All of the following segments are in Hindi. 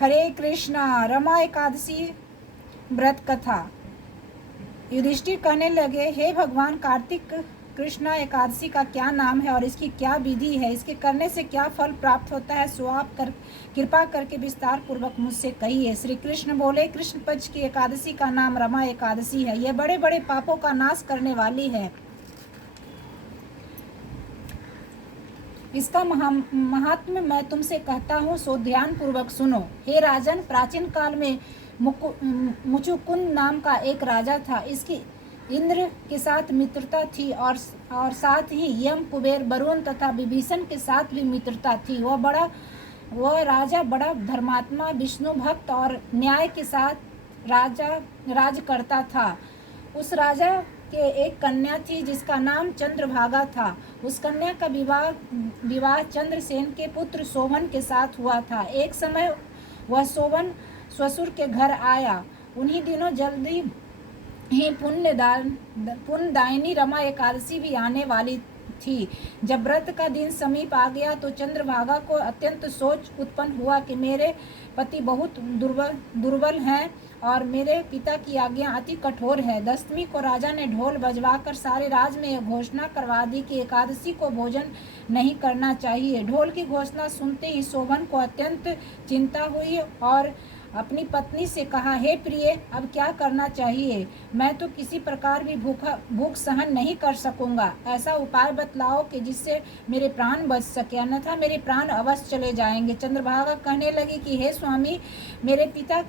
हरे कृष्णा। रमा एकादशी व्रत कथा। युधिष्ठिर कहने लगे, हे भगवान, कार्तिक कृष्णा एकादशी का क्या नाम है और इसकी क्या विधि है? इसके करने से क्या फल प्राप्त होता है? सो आप कृपा करके विस्तार पूर्वक मुझसे कहिए। श्री कृष्ण बोले, कृष्ण पक्ष की एकादशी का नाम रमा एकादशी है। यह बड़े बड़े पापों का नाश करने वाली है। इसका महात्म्य मैं तुमसे कहता हूँ, सो ध्यान पूर्वक सुनो। हे राजन, प्राचीन काल में मुचुकुंद नाम का एक राजा था। इसकी इंद्र के साथ मित्रता थी और साथ ही यम, कुबेर, वरुण तथा विभीषण के साथ भी मित्रता थी। वह राजा बड़ा धर्मात्मा, विष्णु भक्त और न्याय के साथ राज करता था। उस राजा के एक कन्या थी जिसका नाम चंद्रभागा था। उस कन्या का विवाह चंद्रसेन के पुत्र सोवन के साथ हुआ था। एक समय वह सोवन ससुर के घर आया। उन्हीं दिनों जल्दी ही पुण्यदायिनी रमा एकादशी भी आने वाली थी। जब व्रत का दिन समीप आ गया तो चंद्रभागा को अत्यंत सोच उत्पन्न हुआ कि मेरे पति बहुत दुर्बल हैं और मेरे पिता की आज्ञा अति कठोर है। दशमी को राजा ने ढोल बजवाकर सारे राज में यह घोषणा करवा दी कि एकादशी को भोजन नहीं करना चाहिए। ढोल की घोषणा सुनते ही शोभन को अत्यंत चिंता हुई और अपनी पत्नी से कहा, हे प्रिय, अब क्या करना चाहिए? मैं तो किसी प्रकार भी भूख सहन नहीं कर सकूंगा। ऐसा उपाय बतलाओ कि जिससे मेरे प्राण बच सके, अन्यथा मेरे प्राण अवश्य चले जाएंगे। चंद्रभागा कहने लगी कि हे स्वामी, मेरे पिता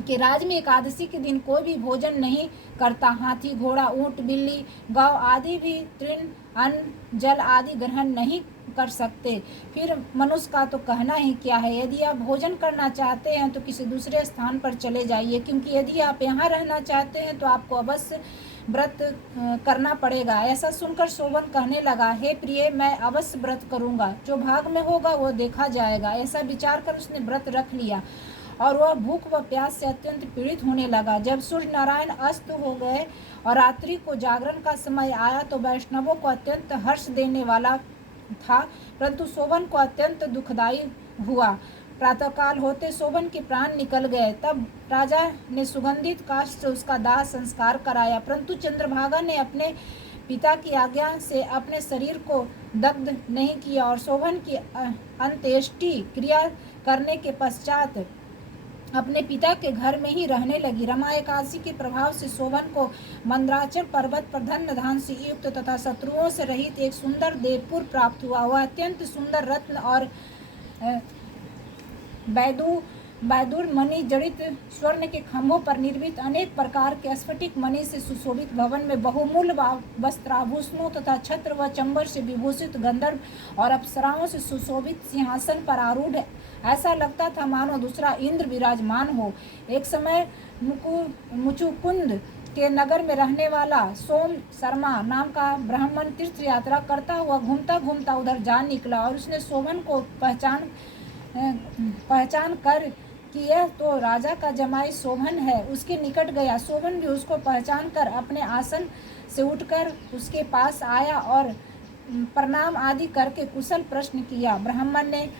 के राज में एकादशी के दिन कोई भी भोजन नहीं करता। हाथी, घोड़ा, ऊंट, बिल्ली, गौ आदि भी तृण, अन्न, जल आदि ग्रहण नहीं कर सकते। फिर मनुष्य का तो कहना ही क्या है। यदि आप भोजन करना चाहते हैं तो किसी दूसरे स्थान पर चले जाइए, क्योंकि यदि आप यहाँ रहना चाहते हैं तो आपको अवश्य व्रत करना पड़ेगा। ऐसा सुनकर शोभन कहने लगा, हे प्रिय, मैं अवश्य व्रत करूंगा। जो भाग में होगा वो देखा जाएगा। ऐसा विचार कर उसने व्रत रख लिया और वह भूख व प्यास से अत्यंत पीड़ित होने लगा। जब सूर्य नारायण अस्त हो गए और रात्रि को जागरण का समय आया तो वैष्णवों को अत्यंत हर्ष देने वाला था, परंतु शोभन को अत्यंत दुखदायी हुआ। प्रातःकाल होते शोभन के प्राण निकल गए। तब राजा ने सुगंधित काष्ठ से उसका दाह संस्कार कराया, परंतु चंद्रभागा ने अपने पिता की आज्ञा से अपने शरीर को दग्ध नहीं किया और शोभन की अंत्येष्टि क्रिया करने के पश्चात अपने पिता के घर में ही रहने लगी। रमा एकादशी के प्रभाव से शोभन को मंदराचल पर्वत पर धन धान से युक्त तथा शत्रुओं से रहित एक सुंदर देवपुर प्राप्त हुआ। वह अत्यंत सुंदर रत्न और बैदूर मणि जड़ित स्वर्ण के खंभों पर निर्मित अनेक प्रकार के स्फटिक मणि से सुशोभित भवन में बहुमूल्य वस्त्राभूषणों तथा छत्र व चंबर से विभूषित गंधर्व और अप्सराओं से सुशोभित सिंहासन पर आरूढ़ ऐसा लगता था मानो दूसरा इंद्र विराजमान हो। एक समय मुचुकुंद के नगर में रहने वाला सोम शर्मा नाम का ब्राह्मण तीर्थ यात्रा करता हुआ घूमता घूमता उधर जा निकला और उसने शोभन को पहचान कर कि यह तो राजा का जमाई शोभन है, उसके निकट गया। शोभन भी उसको पहचान कर अपने आसन से उठकर उसके पास आया और प्रणाम आदि करके कुशल प्रश्न किया। ब्राह्मण ने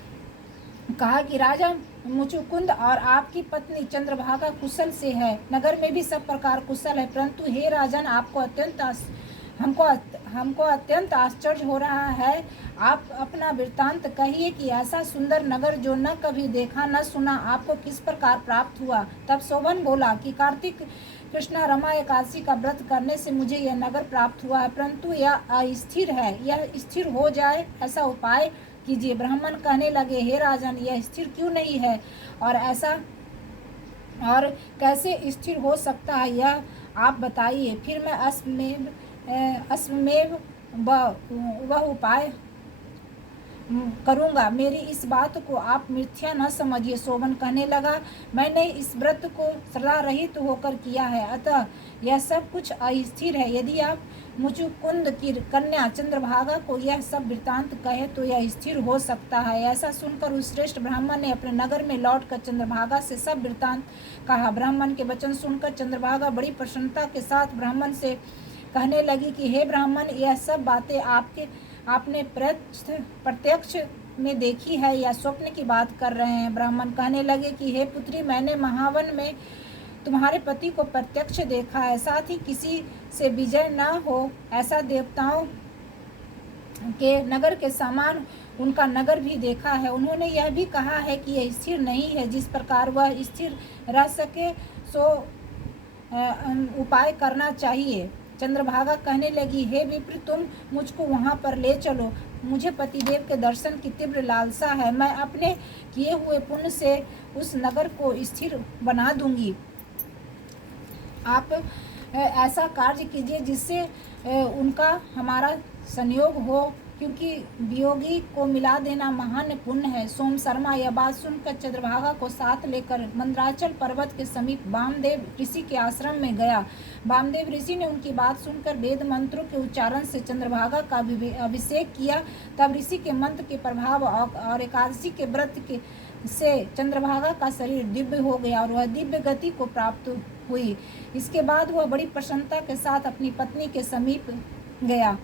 कहा कि राजा मुचुकुंद और आपकी पत्नी चंद्रभागा कुशल से है। नगर में भी सब प्रकार कुशल है, परंतु हे राजन, हमको अत्यंत आश्चर्य हो रहा है। आप अपना वृत्तांत कहिए कि ऐसा सुंदर नगर जो न कभी देखा न सुना आपको किस प्रकार प्राप्त हुआ। तब शोभन बोला कि कार्तिक कृष्णा रमा एकादशी का व्रत करने से मुझे यह नगर प्राप्त हुआ है, परंतु यह अस्थिर है। यह स्थिर हो जाए ऐसा उपाय कीजिए। ब्राह्मण कहने लगे, हे राजन, यह स्थिर क्यों नहीं है और कैसे स्थिर हो सकता है, यह आप बताइए। फिर मैं अश्वमेव वह उपाय करूंगा। मेरी इस बात को आप मिथ्या न समझिए। शोभन कहने लगा, मैंने इस व्रत को श्रद्धा रहित होकर किया है, अतः यह सब कुछ अस्थिर है। यदि आप मुचुकुंद की कन्या चंद्रभागा को यह सब वृत्तांत कहे तो यह स्थिर हो सकता है। ऐसा सुनकर उस श्रेष्ठ ब्राह्मण ने अपने नगर में लौटकर चंद्रभागा से सब वृत्तांत कहा। ब्राह्मण के वचन सुनकर चंद्रभागा बड़ी प्रसन्नता के साथ ब्राह्मण से कहने लगी कि हे ब्राह्मण, यह सब बातें आपने प्रत्यक्ष में देखी है या स्वप्न की बात कर रहे हैं। ब्राह्मण कहने लगे कि हे पुत्री, मैंने महावन में तुम्हारे पति को प्रत्यक्ष देखा है, साथ ही किसी से विजय न हो ऐसा देवताओं के नगर के समान उनका नगर भी देखा है। उन्होंने यह भी कहा है कि यह स्थिर नहीं है, जिस प्रकार वह स्थिर रह सके सो उपाय करना चाहिए। चंद्रभागा कहने लगी, हे विप्र, तुम मुझको वहाँ पर ले चलो। मुझे पतिदेव के दर्शन की तीव्र लालसा है। मैं अपने किए हुए पुण्य से उस नगर को स्थिर बना दूंगी। आप ऐसा कार्य कीजिए जिससे उनका हमारा संयोग हो, क्योंकि वियोगी को मिला देना महान पुण्य है। सोम शर्मा यह बात सुनकर चंद्रभागा को साथ लेकर मंदराचल पर्वत के समीप वामदेव ऋषि के आश्रम में गया। वामदेव ऋषि ने उनकी बात सुनकर वेद मंत्रों के उच्चारण से चंद्रभागा का अभिषेक किया। तब ऋषि के मंत्र के प्रभाव और एकादशी के व्रत के से चंद्रभागा का शरीर दिव्य हो गया और वह दिव्य गति को प्राप्त हुई। इसके बाद वह बड़ी प्रसन्नता के साथ अपनी पत्नी के समीप गया।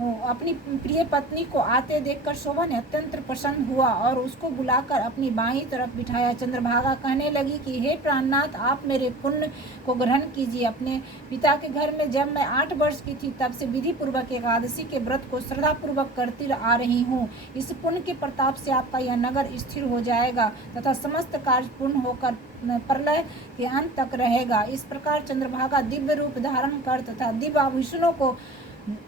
अपनी प्रिय पत्नी को आते देखकर शोभा ने अत्यंत प्रसन्न हुआ और उसको बुलाकर अपनी बाईं तरफ बिठाया। चंद्रभागा कहने लगी कि हे प्राणनाथ, आप मेरे पुण्य को ग्रहण कीजिए। अपने पिता के घर में जब मैं 8 वर्ष की थी, तब से विधि पूर्वक एकादशी के व्रत को श्रद्धा पूर्वक करती आ रही हूँ। इस पुण्य के प्रताप से आपका यह नगर स्थिर हो जाएगा तथा समस्त कार्य पूर्ण होकर प्रलय के अंत तक रहेगा। इस प्रकार चंद्रभागा दिव्य रूप धारण कर तथा दिव्य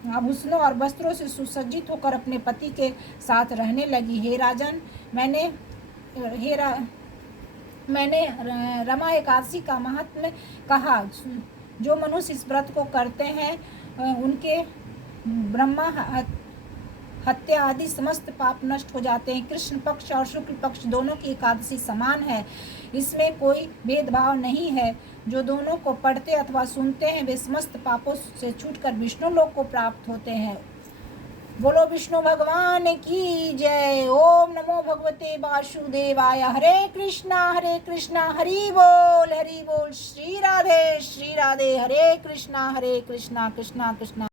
आभूषणों और वस्त्रों से सुसज्जित होकर अपने पति के साथ रहने लगी। हे राजन, मैंने रमा एकादशी का महात्म्य कहा। जो मनुष्य इस व्रत को करते हैं उनके ब्रह्मा हत्या आदि समस्त पाप नष्ट हो जाते हैं। कृष्ण पक्ष और शुक्ल पक्ष दोनों की एकादशी समान है, इसमें कोई भेदभाव नहीं है। जो दोनों को पढ़ते अथवा सुनते हैं वे समस्त पापों से छूटकर विष्णु लोक को प्राप्त होते हैं। बोलो विष्णु भगवान की जय। ओम नमो भगवते वासुदेवाय। हरे कृष्णा हरि बोल श्री राधे हरे कृष्णा कृष्णा कृष्णा।